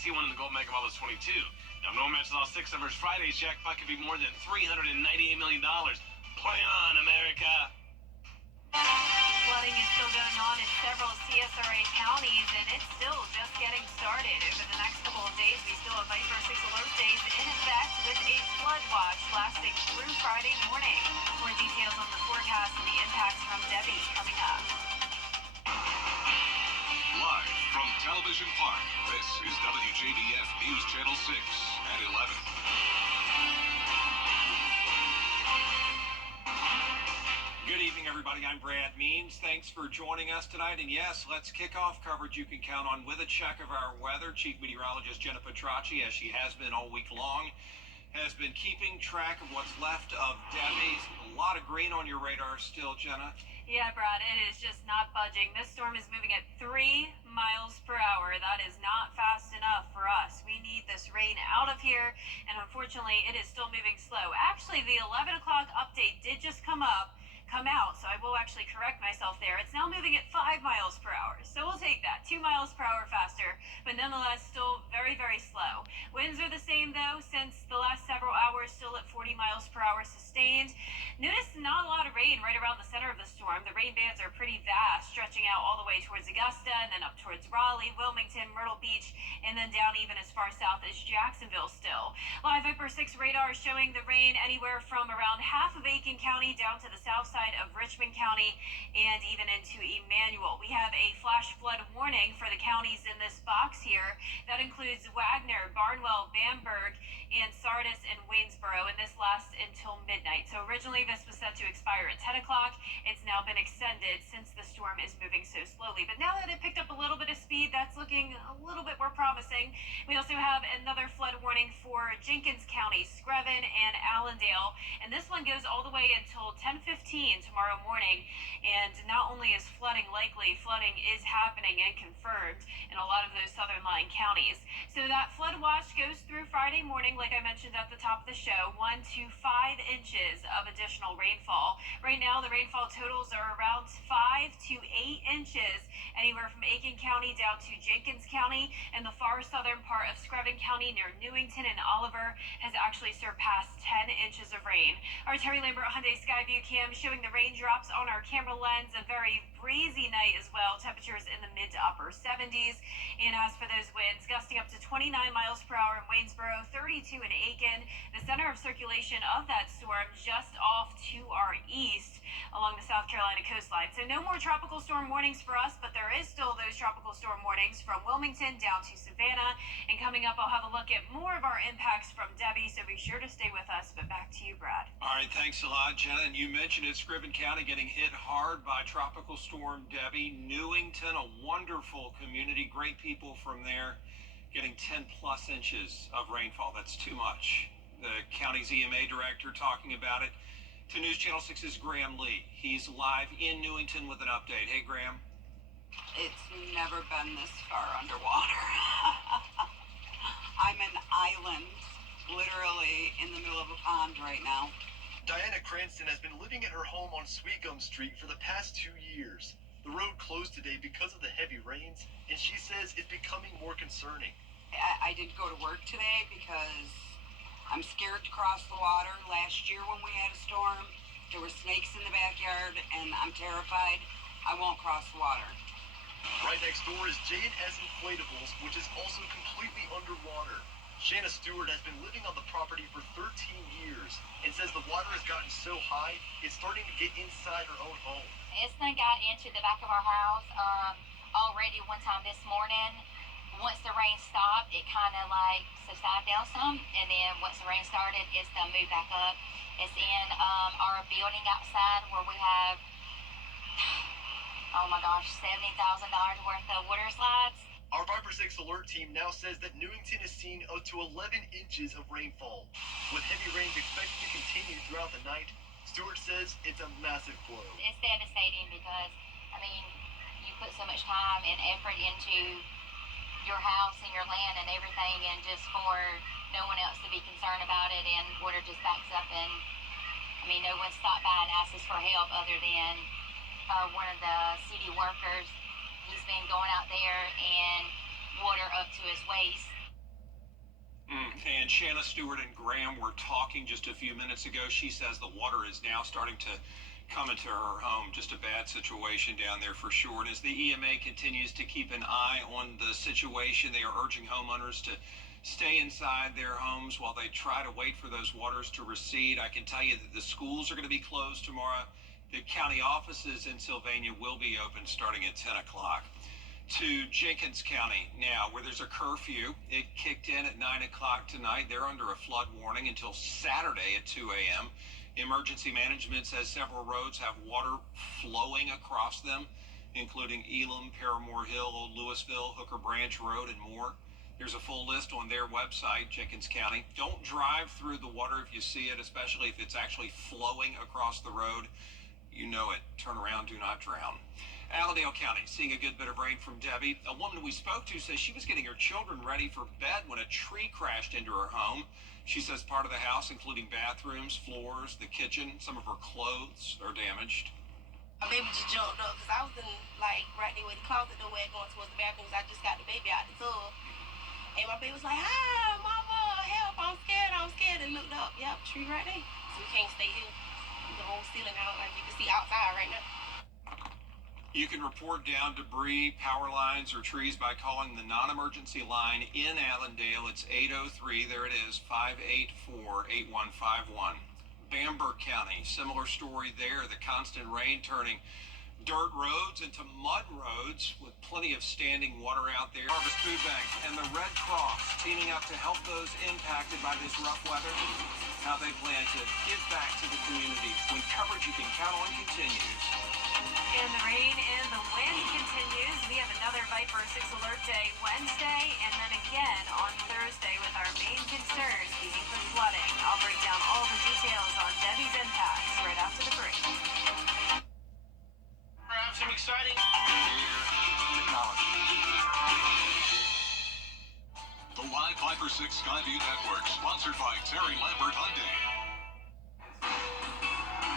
C1 in the gold mega ball is 22. Now, no match lost 6 numbers. Friday's jackpot could be more than $398 million. Play on, America. Flooding is still going on in several CSRA counties, and it's still just getting started. Over the next couple of days, we still have Viper 6 alert days in effect with a flood watch lasting through Friday morning. More details on the forecast and the impacts from Debbie coming up. Live from Television Park, this is WJBF News Channel 6 at 11. Good evening, everybody. I'm Brad Means. Thanks for joining us tonight. And yes, let's kick off coverage you can count on with a check of our weather. Chief Meteorologist Jenna Petracci, as she has been all week long, has been keeping track of what's left of Debbie. A lot of green on your radar still, Jenna. Yeah, Brad, it is just not budging. This storm is moving at 3 miles per hour. That is not fast enough for us. We need this rain out of here, and unfortunately, it is still moving slow. Actually, the 11 o'clock update did just come out, so I will actually correct myself there. It's now moving at 5 miles per hour, so we'll take that. 2 miles per hour faster, but nonetheless still very, very slow. Winds are the same, though, since the last several hours, still at 40 miles per hour sustained. Notice not a lot of rain right around the center of the storm. The rain bands are pretty vast, stretching out all the way towards Augusta and then up towards Raleigh, Wilmington, Myrtle Beach, and then down even as far south as Jacksonville still. Live Viper 6 radar showing the rain anywhere from around half of Aiken County down to the south side of Richmond County and even into Emmanuel. We have a flash flood warning for the counties in this box here. That includes Wagner, Barnwell, Bamberg, and Sardis and Waynesboro, and this lasts until midnight. So originally this was set to expire at 10 o'clock. It's now been extended since the storm is moving so slowly. But now that it picked up a little bit of speed, that's looking a little bit more promising. We also have another flood warning for Jenkins County, Screven, and Allendale. And this one goes all the way until 10:15 tomorrow morning. And not only is flooding likely, flooding is happening and confirmed in a lot of those southern line counties. So that flood watch goes through Friday morning, like I mentioned at the top of the show, 1 to 5 inches of additional rainfall. Right now, the rainfall totals are around 5 to 8 inches, anywhere from Aiken County down to Jenkins County, and the far southern part of Screven County near Newington and Oliver has actually surpassed 10 inches of rain. Our Terry Lambert Hyundai Skyview cam showing the raindrops on our camera lens. A very breezy night as well. Temperatures in the mid to upper 70s. And as for those winds, gusting up to 29 miles per hour in Waynesboro, 32 in Aiken. The center of circulation of that storm just off to our east along the South Carolina coastline. So no more tropical storm warnings for us, but there is still those tropical storm warnings from Wilmington down to Savannah. And coming up, I'll have a look at more of our impacts from Debbie, so be sure to stay with us. But back to you, Brad. All right, thanks a lot, Jenna. And you mentioned it, Screven County getting hit hard by Tropical Storm Debbie. Newington, a wonderful community, great people from there, getting 10 plus inches of rainfall. That's too much. The county's EMA director talking about it to News Channel 6's Graham Lee. He's live in Newington with an update. Hey, Graham. It's never been this far underwater. I'm an island, literally in the middle of a pond right now. Diana Cranston has been living at her home on Sweet Gum Street for the past 2 years. The road closed today because of the heavy rains, and she says it's becoming more concerning. I did go to work today because I'm scared to cross the water. Last year when we had a storm, there were snakes in the backyard, and I'm terrified. I won't cross the water. Right next door is J&S Inflatables, which is also completely underwater. Shanna Stewart has been living on the property for 13 years and says the water has gotten so high, it's starting to get inside her own home. It's done got into the back of our house already one time this morning. Once the rain stopped, it kind of like subsided down some, and then once the rain started, it's done moved back up. It's in our building outside where we have, oh my gosh, $70,000 worth of water slides. Our Viper 6 alert team now says that Newington is seeing up to 11 inches of rainfall. With heavy rains expected to continue throughout the night, Stewart says it's a massive blow. It's devastating because, I mean, you put so much time and effort into your house and your land and everything, and just for no one else to be concerned about it, and water just backs up, and I mean, no one stopped by and asked us for help other than one of the city workers. He's been going out there and water up to his waist. And Shanna Stewart and Graham were talking just a few minutes ago. She says the water is now starting to come into her home. Just a bad situation down there for sure. And as the EMA continues to keep an eye on the situation, they are urging homeowners to stay inside their homes while they try to wait for those waters to recede. I can tell you that the schools are going to be closed tomorrow. The county offices in Sylvania will be open starting at 10 o'clock. To Jenkins County now, where there's a curfew. It kicked in at 9 o'clock tonight. They're under a flood warning until Saturday at 2 a.m. Emergency management says several roads have water flowing across them, including Elam, Paramore Hill, Old Louisville, Hooker Branch Road, and more. There's a full list on their website, Jenkins County. Don't drive through the water if you see it, especially if it's actually flowing across the road. You know it. Turn around, do not drown. Allendale County, seeing a good bit of rain from Debbie. A woman we spoke to says she was getting her children ready for bed when a tree crashed into her home. She says part of the house, including bathrooms, floors, the kitchen, some of her clothes are damaged. My baby just jumped up because I was in, right there where the closet door was going towards the bathroom. I just got the baby out the tub. And my baby was like, "Hi, mama, help, I'm scared, and looked up. Yep, tree right there. So we can't stay here. The whole ceiling out, like you can see outside right now. You can report down debris, power lines, or trees by calling the non-emergency line in Allendale. It's 803, there it is, 584-8151. Bamberg County, similar story there. The constant rain turning dirt roads into mud roads with plenty of standing water out there. Harvest Food Bank and the Red Cross teaming up to help those impacted by this rough weather. How they plan to give back to the community when coverage you can count on continues. And the rain and the wind continues. We have another Viper 6 alert day Wednesday and then again on Thursday with our main concerns being the flooding. I'll break down all the details on Debbie's impacts right after the break. Have some exciting Technology. The live Viper 6 Skyview Network, sponsored by Terry Lambert Hyundai.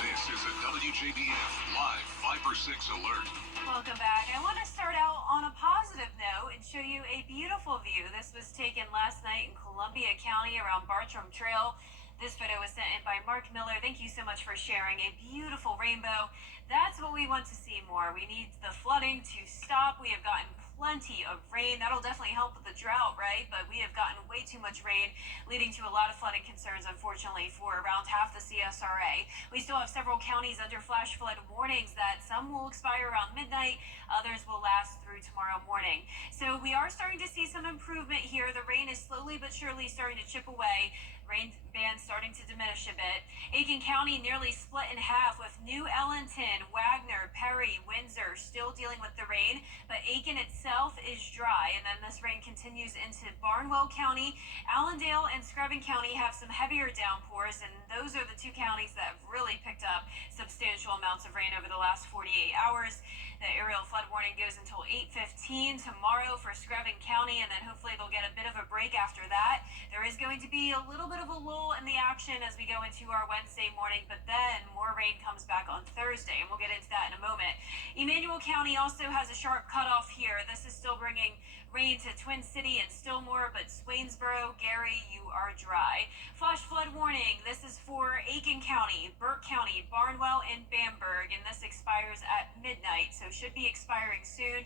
This is a WJBF live Viper 6 alert. Welcome back. I want to start out on a positive note and show you a beautiful view. This was taken last night in Columbia County around Bartram Trail. This photo was sent in by Mark Miller. Thank you so much for sharing. A beautiful rainbow. That's what we want to see more. We need the flooding to stop. We have gotten plenty of rain. That'll definitely help with the drought, right? But we have gotten way too much rain, leading to a lot of flooding concerns, unfortunately, for around half the CSRA. We still have several counties under flash flood warnings that some will expire around midnight, others will last through tomorrow morning. So we are starting to see some improvement here. The rain is slowly but surely starting to chip away. Rain bands starting to diminish a bit. Aiken County nearly split in half with New Ellenton, Wagner, Perry, Windsor still dealing with the rain, but Aiken itself is dry. And then this rain continues into Barnwell County. Allendale and Screven County have some heavier downpours, and those are the two counties that have really picked up substantial amounts of rain over the last 48 hours. The aerial flood warning goes until 8:15 tomorrow for Screven County, and then hopefully they'll get a bit of a break after that. There is going to be a little bit of a lull in the action as we go into our Wednesday morning, but then more rain comes back on Thursday, and we'll get into that in a moment. Emmanuel County also has a sharp cutoff here. This is still bringing rain to Twin City and Stillmore, but Swainsboro, Gary, you are dry. Flash flood warning. This is for Aiken County, Burke County, Barnwell, and Bamberg, and this expires at midnight, so should be expiring soon.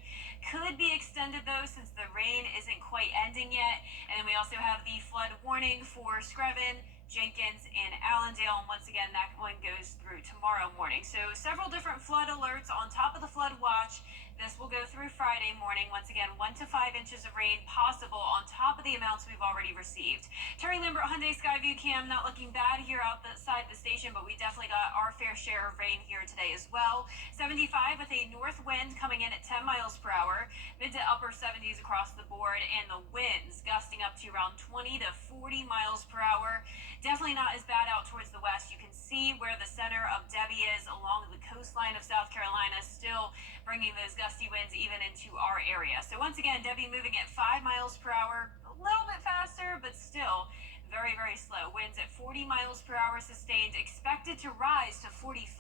Could be extended though, since the rain isn't quite ending yet. And then we also have the flood warning for Screven, Jenkins, and Allendale, and once again that one goes through tomorrow morning. So several different flood alerts on top of the flood watch. This will go through Friday morning. Once again, 1 to 5 inches of rain possible on top of the amounts we've already received. Terry Lambert Hyundai Skyview Cam, not looking bad here outside the station, but we definitely got our fair share of rain here today as well. 75 with a north wind coming in at 10 miles per hour, mid to upper 70s across the board, and the winds gusting up to around 20 to 40 miles per hour. Definitely not as bad out towards the west. You can see where the center of Debbie is along the coastline of South Carolina, still bringing those gusty winds even into our area. So once again, Debbie moving at 5 miles per hour, a little bit faster, but still very, very slow. Winds at 40 miles per hour sustained, expected to rise to 45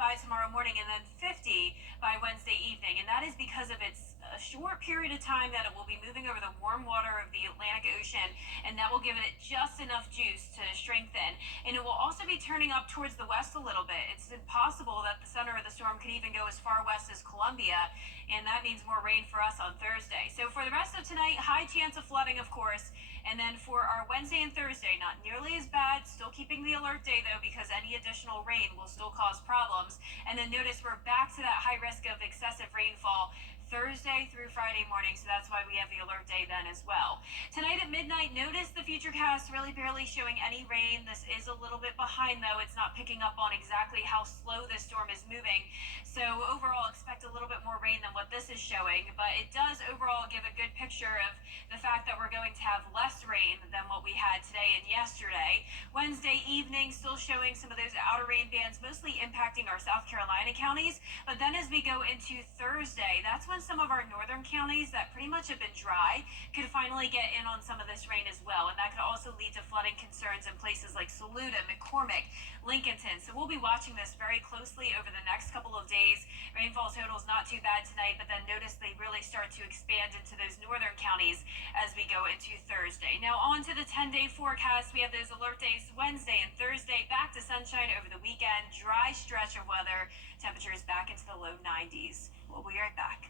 by tomorrow morning and then 50 by Wednesday evening. And that is because of its short period of time that it will be moving over the warm water of the Atlantic Ocean ocean, and that will give it just enough juice to strengthen. And it will also be turning up towards the west a little bit. It's possible that the center of the storm could even go as far west as Columbia, and that means more rain for us on Thursday. So for the rest of tonight, high chance of flooding, of course. And then for our Wednesday and Thursday, not nearly as bad, still keeping the alert day though, because any additional rain will still cause problems. And then notice we're back to that high risk of excessive rainfall Thursday through Friday morning, so that's why we have the alert day then as well. Tonight at midnight, notice the Futurecast really barely showing any rain. This is a little bit behind though. It's not picking up on exactly how slow this storm is moving. So overall, expect a little bit more rain than what this is showing, but it does overall give a good picture of the fact that we're going to have less rain than what we had today and yesterday. Wednesday evening, still showing some of those outer rain bands, mostly impacting our South Carolina counties. But then as we go into Thursday, that's when some of our northern counties that pretty much have been dry could finally get in on some of this rain as well. And that could also lead to flooding concerns in places like Saluda, McCormick, Lincolnton. So we'll be watching this very closely over the next couple of days. Rainfall totals not too bad tonight, but then notice they really start to expand into those northern counties as we go into Thursday. Now on to the 10-day forecast. We have those alert days Wednesday and Thursday, back to sunshine over the weekend, dry stretch of weather, temperatures back into the low 90s. We'll be right back.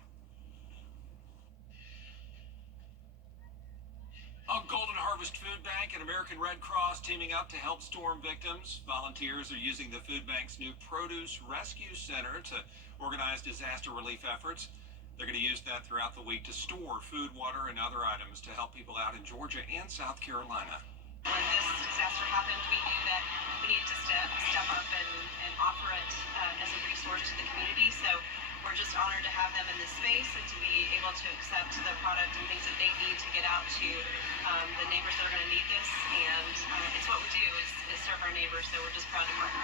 A Golden Harvest Food Bank and American Red Cross teaming up to help storm victims. Volunteers are using the food bank's new Produce Rescue Center to organize disaster relief efforts. They're going to use that throughout the week to store food, water, and other items to help people out in Georgia and South Carolina. When this disaster happened, we knew that we needed to step up and offer it as a resource to the community. So we're just honored to have them in this space and to be able to accept the product and things that they need to get out to the neighbors that are going to need this. And it's what we do is serve our neighbors. So we're just proud to partner.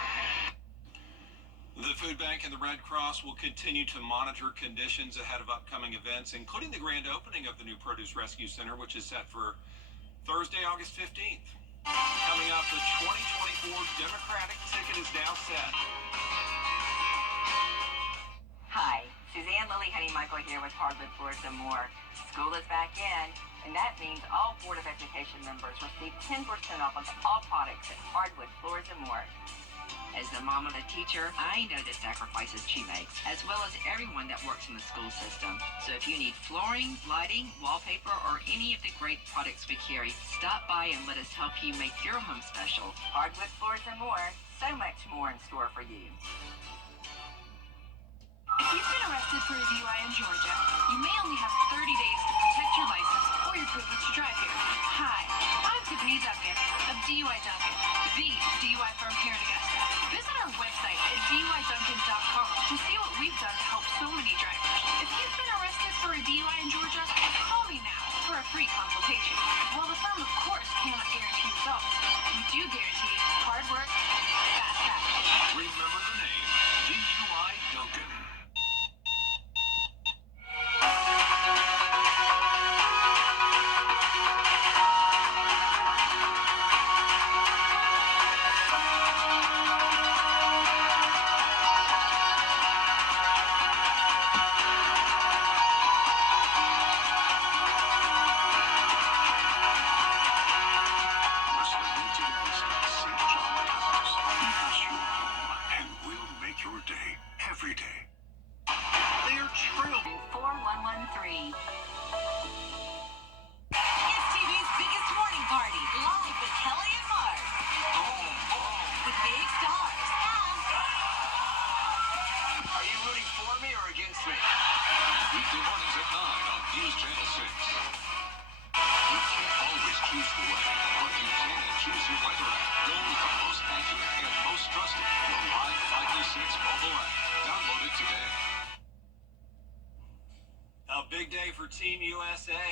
The food bank and the Red Cross will continue to monitor conditions ahead of upcoming events, including the grand opening of the new Produce Rescue Center, which is set for Thursday, August 15th. Coming up, the 2024 Democratic ticket is now set. Hi, Suzanne Lily Honey-Michael here with Hardwood Floors and More. School is back in, and that means all Board of Education members receive 10% off of all products at Hardwood Floors and More. As the mom of a teacher, I know the sacrifices she makes, as well as everyone that works in the school system. So if you need flooring, lighting, wallpaper, or any of the great products we carry, stop by and let us help you make your home special. Hardwood Floors and More, so much more in store for you. If you've been arrested for a DUI in Georgia, you may only have 30 days to protect your license or your privilege to drive here. Hi, I'm Tiffany Duncan of DUI Duncan, the DUI firm here in Augusta. Visit our website at DUIDuncan.com to see what we've done to help so many drivers. If you've been arrested for a DUI in Georgia, call me now for a free consultation. While the firm, of course, cannot guarantee results, we do guarantee hard work, fast action. Remember the name, DUI Duncan. Weekday mornings at 9 on News Channel 6. You can't always choose the weather, but you can choose your weather app. Go with the most accurate and most trusted, the Live 536 mobile app. Download it today. A big day for Team USA.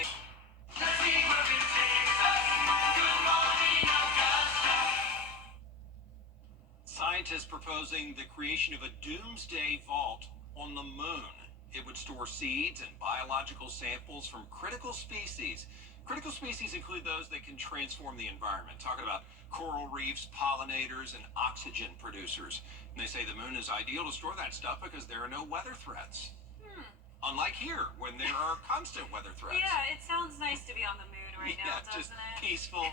Scientists proposing the creation of a doomsday vault on the moon. It would store seeds and biological samples from critical species. Critical species include those that can transform the environment. Talking about coral reefs, pollinators, and oxygen producers. And they say the moon is ideal to store that stuff because there are no weather threats. Unlike here, when there are constant weather threats. Yeah, it sounds nice to be on the moon right Yeah, now, just doesn't it? peaceful.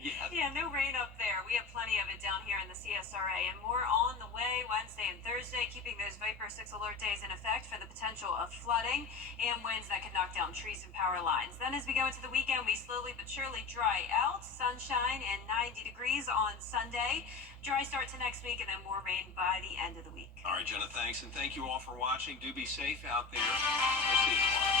Yeah. Yeah, no rain up there. We have plenty of it down here in the CSRA, and more on the way Wednesday and Thursday, keeping those Viper 6 alert days in effect for the potential of flooding and winds that could knock down trees and power lines. Then as we go into the weekend, we slowly but surely dry out. Sunshine and 90 degrees on Sunday. Dry start to next week, and then more rain by the end of the week. All right, Jenna, thanks, and thank you all for watching. Do be safe out there. We'll see you tomorrow.